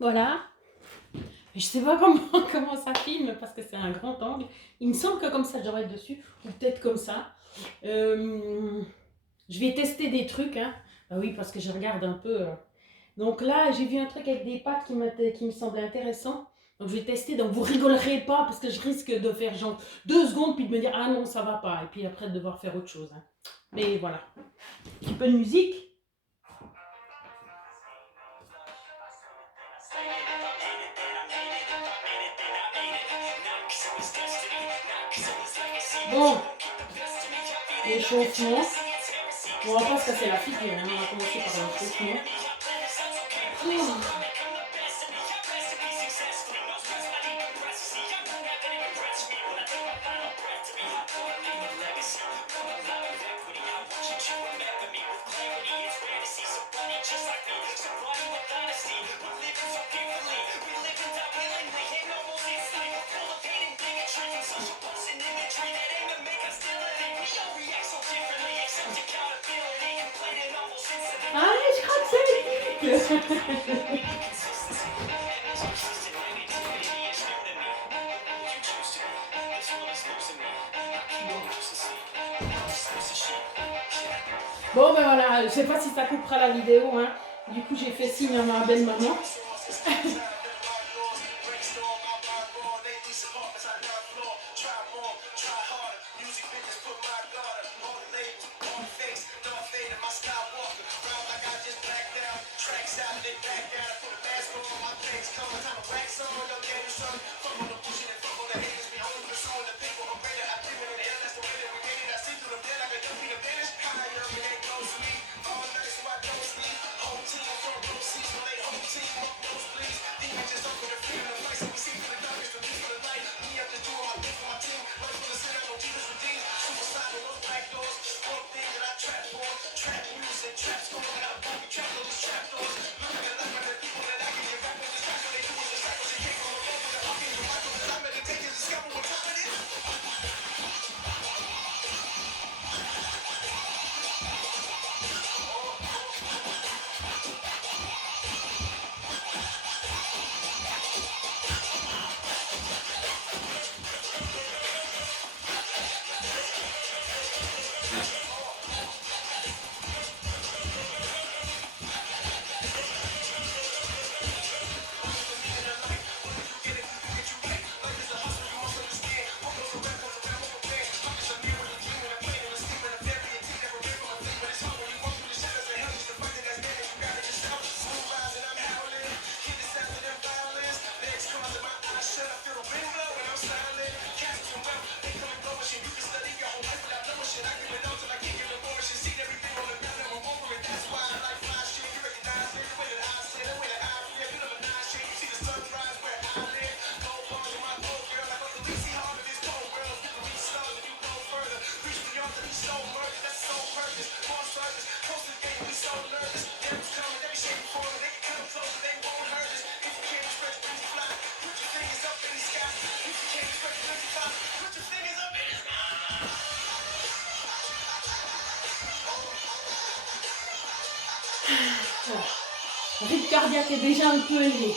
Voilà. Je sais pas comment, comment ça filme parce que c'est un grand angle. Il me semble que comme ça, je devrais être dessus. Ou peut-être comme ça. Euh, je vais tester des trucs. Hein. Ah oui, parce que je regarde un peu. Donc là, j'ai vu un truc avec des pâtes qui me semblait intéressant. Donc je vais tester. Donc vous rigolerez pas parce que je risque de faire genre 2 secondes puis de me dire ah non, ça va pas. Et puis après de devoir faire autre chose. Hein. Mais voilà. Un petit peu de musique. Bon, l'échauffement. Bon, on va pas se casser la figure, hein. On va commencer par l'échauffement. Allez, je crois que c'est le truc. Bon, ben voilà, je sais pas si ça coupera la vidéo, hein. Du coup, j'ai fait signe à ma belle maman. Le rythme cardiaque est déjà un peu élevé.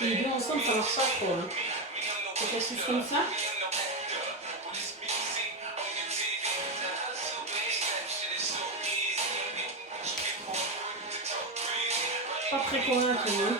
Les deux ensemble, ça marche pas trop. Hein. Faut qu'on suive comme ça. Pas très convaincu. Hein.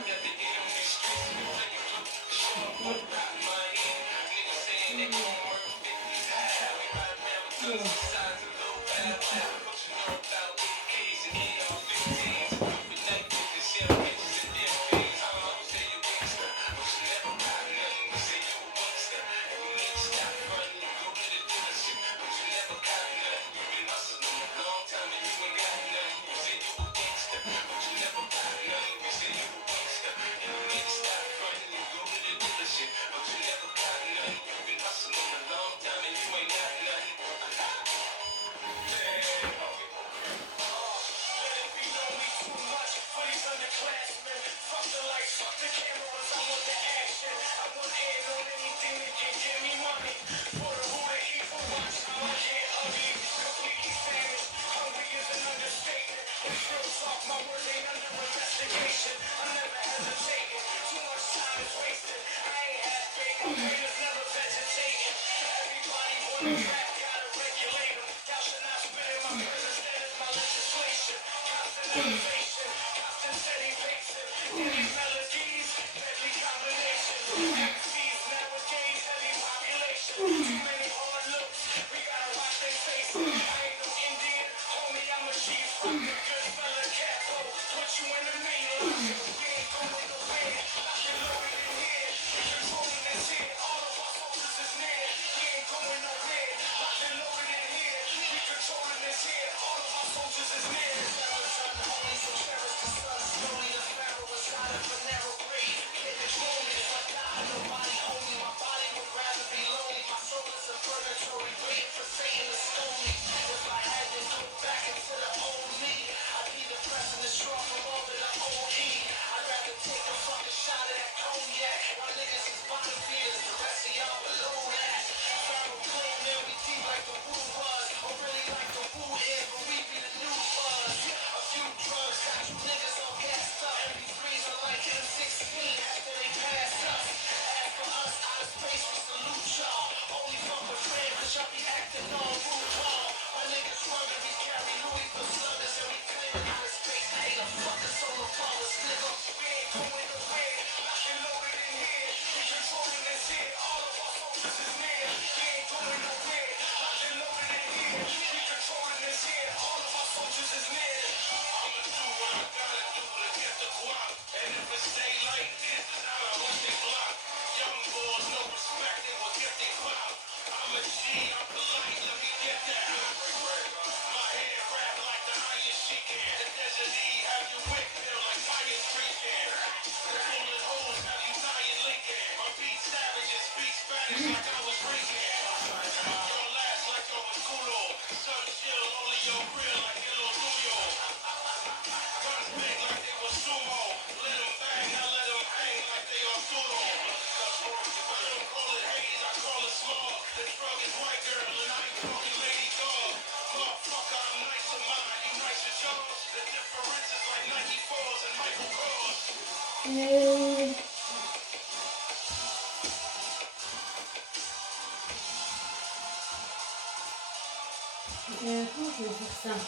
je vais faire ça.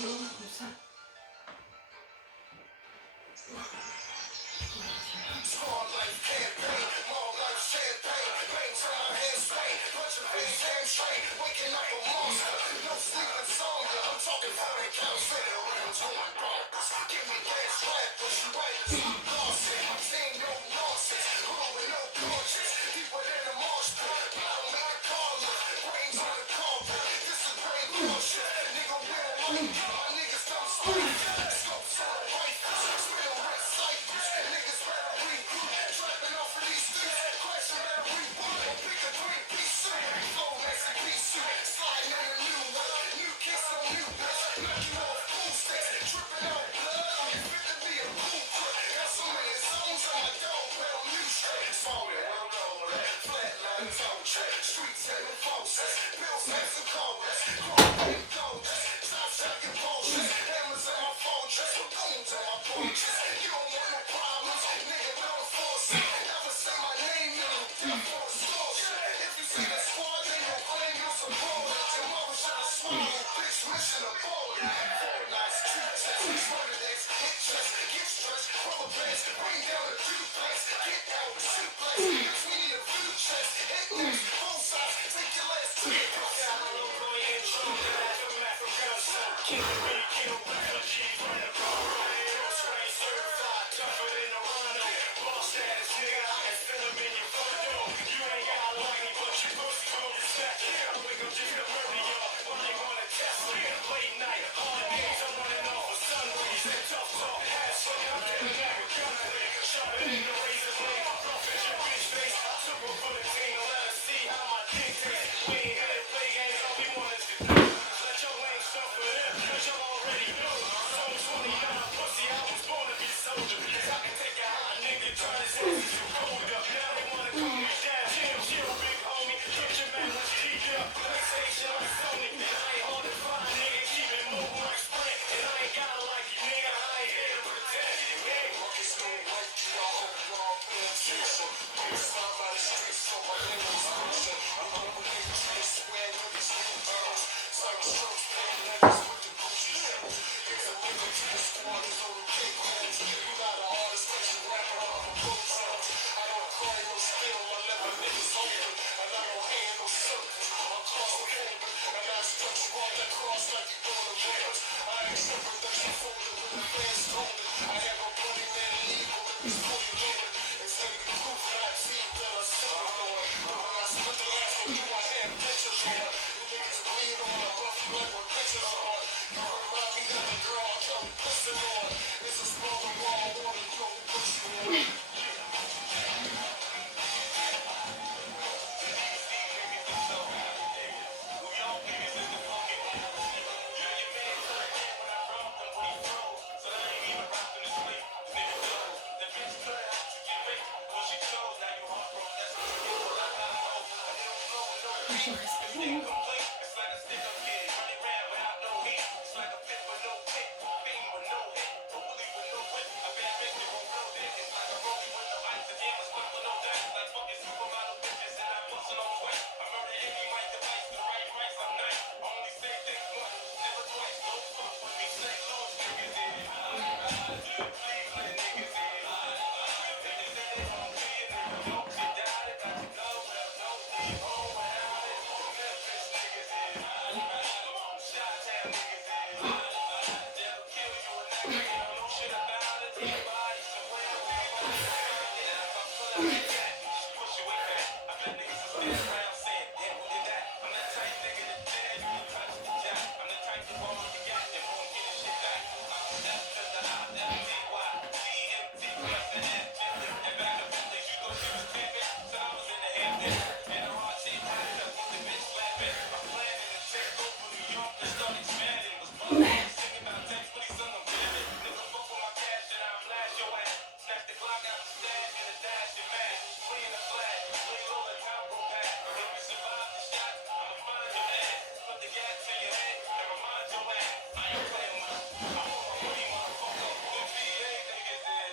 Comme ça.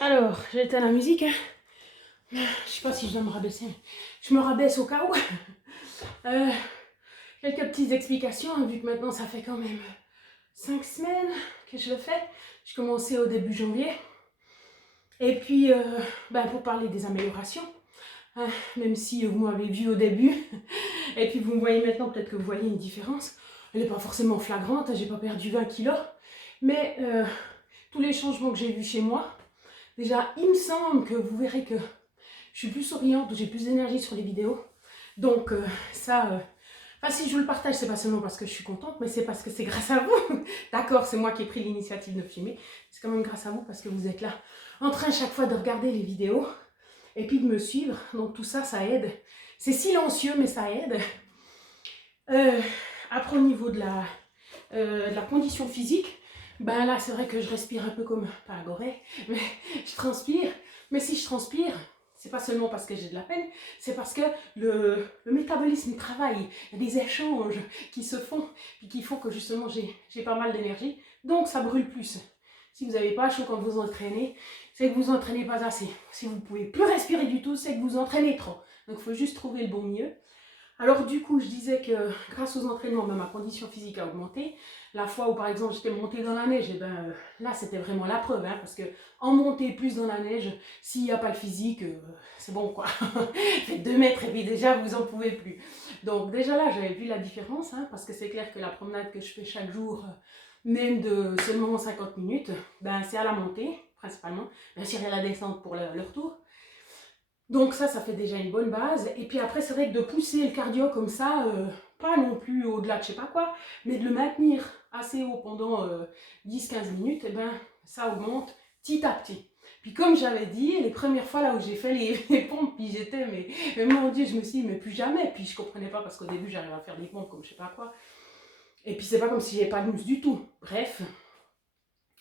Alors, j'éteins la musique. Hein. Je sais pas si je dois me rabaisser. Je me rabaisse au cas où. quelques petites explications, hein, vu que maintenant ça fait quand même 5 semaines que je le fais. Je commençais au début janvier. Et puis, pour parler des améliorations, hein, même si vous m'avez vu au début, et puis vous me voyez maintenant, peut-être que vous voyez une différence. Elle n'est pas forcément flagrante, j'ai pas perdu 20 kilos, mais tous les changements que j'ai vus chez moi, déjà, il me semble que vous verrez que je suis plus souriante, j'ai plus d'énergie sur les vidéos. Donc si je vous le partage, c'est pas seulement parce que je suis contente, mais c'est parce que c'est grâce à vous. D'accord, c'est moi qui ai pris l'initiative de filmer. C'est quand même grâce à vous parce que vous êtes là en train chaque fois de regarder les vidéos et puis de me suivre. Donc tout ça, ça aide. C'est silencieux, mais ça aide. Après, au niveau de la condition physique, ben là, c'est vrai que je respire un peu comme, pas un goré, mais je transpire. Mais si je transpire, c'est pas seulement parce que j'ai de la peine, c'est parce que le métabolisme travaille. Il y a des échanges qui se font et qui font que justement j'ai pas mal d'énergie. Donc ça brûle plus. Si vous n'avez pas chaud quand vous entraînez, c'est que vous entraînez pas assez. Si vous ne pouvez plus respirer du tout, c'est que vous entraînez trop. Donc il faut juste trouver le bon milieu. Alors du coup, je disais que grâce aux entraînements, ma condition physique a augmenté. La fois où par exemple j'étais montée dans la neige, et là c'était vraiment la preuve, hein, parce que en monter plus dans la neige, s'il n'y a pas le physique, c'est bon quoi. Faites 2 mètres et puis déjà vous en pouvez plus. Donc déjà là j'avais vu la différence, hein, parce que c'est clair que la promenade que je fais chaque jour, même de seulement 50 minutes, c'est à la montée principalement. Bien sûr il y a la descente pour le retour. Donc ça fait déjà une bonne base. Et puis après, c'est vrai que de pousser le cardio comme ça, pas non plus au-delà de je sais pas quoi, mais de le maintenir assez haut pendant 10-15 minutes, ça augmente petit à petit. Puis comme j'avais dit, les premières fois là où j'ai fait les pompes, puis j'étais, mais mon Dieu, je me suis dit, mais plus jamais. Puis je comprenais pas parce qu'au début, j'arrivais à faire des pompes comme je sais pas quoi. Et puis c'est pas comme si j'avais pas de muscle du tout. Bref,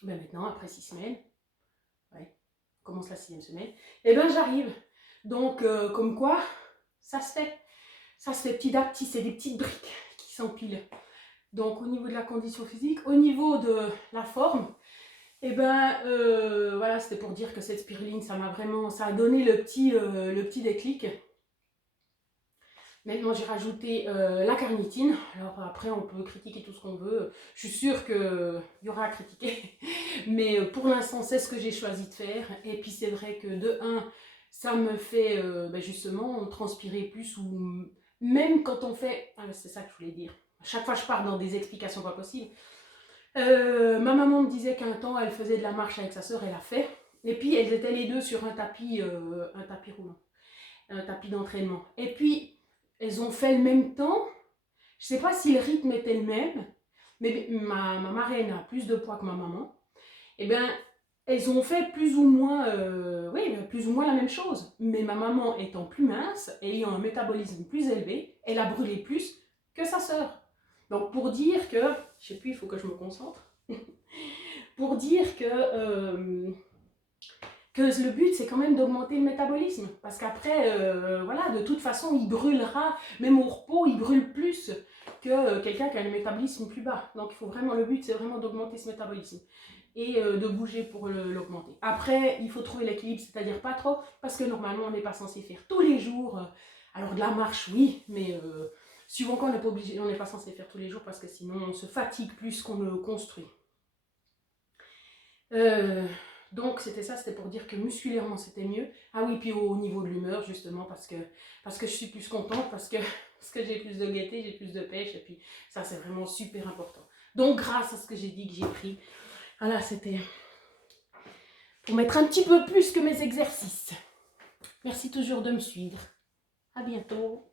maintenant, après 6 semaines, ouais, on commence la 6e semaine, j'arrive. Donc, comme quoi, ça se fait. Ça se fait petit à petit, c'est des petites briques qui s'empilent. Donc, au niveau de la condition physique, au niveau de la forme, voilà, c'était pour dire que cette spiruline, ça a donné le petit déclic. Maintenant, j'ai rajouté la carnitine. Alors après, on peut critiquer tout ce qu'on veut. Je suis sûre qu'il y aura à critiquer. Mais pour l'instant, c'est ce que j'ai choisi de faire. Et puis, c'est vrai que de 1, ça me fait justement transpirer plus. Ou même quand on fait... Ah, c'est ça que je voulais dire. À chaque fois, je pars dans des explications pas possibles. Ma maman me disait qu'un temps, elle faisait de la marche avec sa sœur. Elle a fait. Et puis, elles étaient les deux sur un tapis roulant. Un tapis d'entraînement. Et puis... elles ont fait le même temps. Je ne sais pas si le rythme était le même, mais ma marraine a plus de poids que ma maman. Elles ont fait plus ou moins la même chose. Mais ma maman étant plus mince, ayant un métabolisme plus élevé, elle a brûlé plus que sa sœur. Donc pour dire que, je sais plus, il faut que je me concentre. Pour dire que le but, c'est quand même d'augmenter le métabolisme. Parce qu'après, de toute façon, il brûlera, même au repos, il brûle plus que quelqu'un qui a le métabolisme plus bas. Donc, le but, c'est vraiment d'augmenter ce métabolisme et de bouger pour l'augmenter. Après, il faut trouver l'équilibre, c'est-à-dire pas trop, parce que normalement, on n'est pas censé faire tous les jours. Alors, de la marche, oui, mais suivant quoi, on n'est pas censé faire tous les jours, parce que sinon, on se fatigue plus qu'on ne construit. Donc c'était pour dire que musculairement c'était mieux. Ah oui, puis au niveau de l'humeur justement, parce que je suis plus contente, parce que j'ai plus de gaieté, j'ai plus de pêche, et puis ça c'est vraiment super important. Donc grâce à ce que j'ai dit que j'ai pris, voilà, c'était pour mettre un petit peu plus que mes exercices. Merci toujours de me suivre. À bientôt.